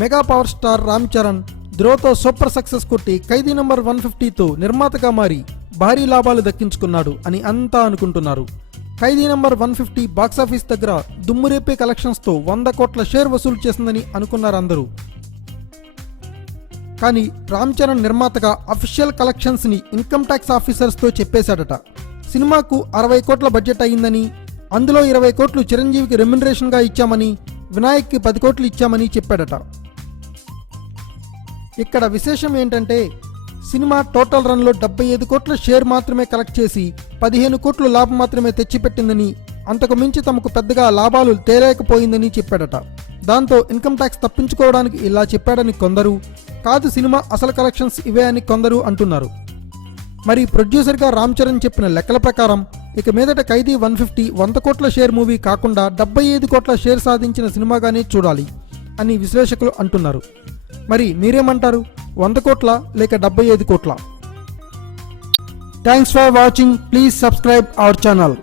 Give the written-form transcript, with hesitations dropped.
Mega power star Ram Charan ధ్రువతో super success కొట్టి Khaidi number 150తో నిర్మాతగా మారి భారీ లాభాలు దక్కించుకున్నాడు అని అంతా అనుకుంటున్నారు. ఖైదీ నంబర్ 150 బాక్సాఫీస్ దగ్గర దుమ్మురేపే కలెక్షన్స్తో 100 కోట్ల షేర్ వసూలు చేసిందని అనుకున్నారు అందరూ. కానీ రామ్ చరణ్ నిర్మాతగా అఫీషియల్ కలెక్షన్స్ ని ఇన్కమ్ ట్యాక్స్ ఆఫీసర్స్తో చెప్పేశాడట. సినిమాకు 60 కోట్ల బడ్జెట్ అయ్యిందని, అందులో 20 కోట్లు చిరంజీవికి రెమ్యునరేషన్గా ఇచ్చామని, వినాయక్కి 10 కోట్లు ఇచ్చామని చెప్పాడట. ఇక్కడ విశేషం ఏంటంటే సినిమా టోటల్ రన్లో 75 కోట్ల షేర్ మాత్రమే కలెక్ట్ చేసి 15 కోట్లు లాభం మాత్రమే తెచ్చిపెట్టిందని, అంతకు మించి తమకు పెద్దగా లాభాలు తేలేకపోయిందని చెప్పాడట. దాంతో ఇన్కమ్ ట్యాక్స్ తప్పించుకోవడానికి ఇలా చెప్పాడని కొందరు, కాదు సినిమా అసలు కలెక్షన్స్ ఇవే అని కొందరు అంటున్నారు. మరి ప్రొడ్యూసర్గా రామ్ చరణ్ చెప్పిన లెక్కల ప్రకారం ఇక మీదట ఖైదీ 150 100 కోట్ల షేర్ మూవీ కాకుండా 75 కోట్ల షేర్ సాధించిన సినిమాగానే చూడాలి అని విశ్లేషకులు అంటున్నారు. మరి మీరేమంటారు? 100 కోట్ల లేక 75 కోట్ల? Thanks for watching. Please subscribe our channel.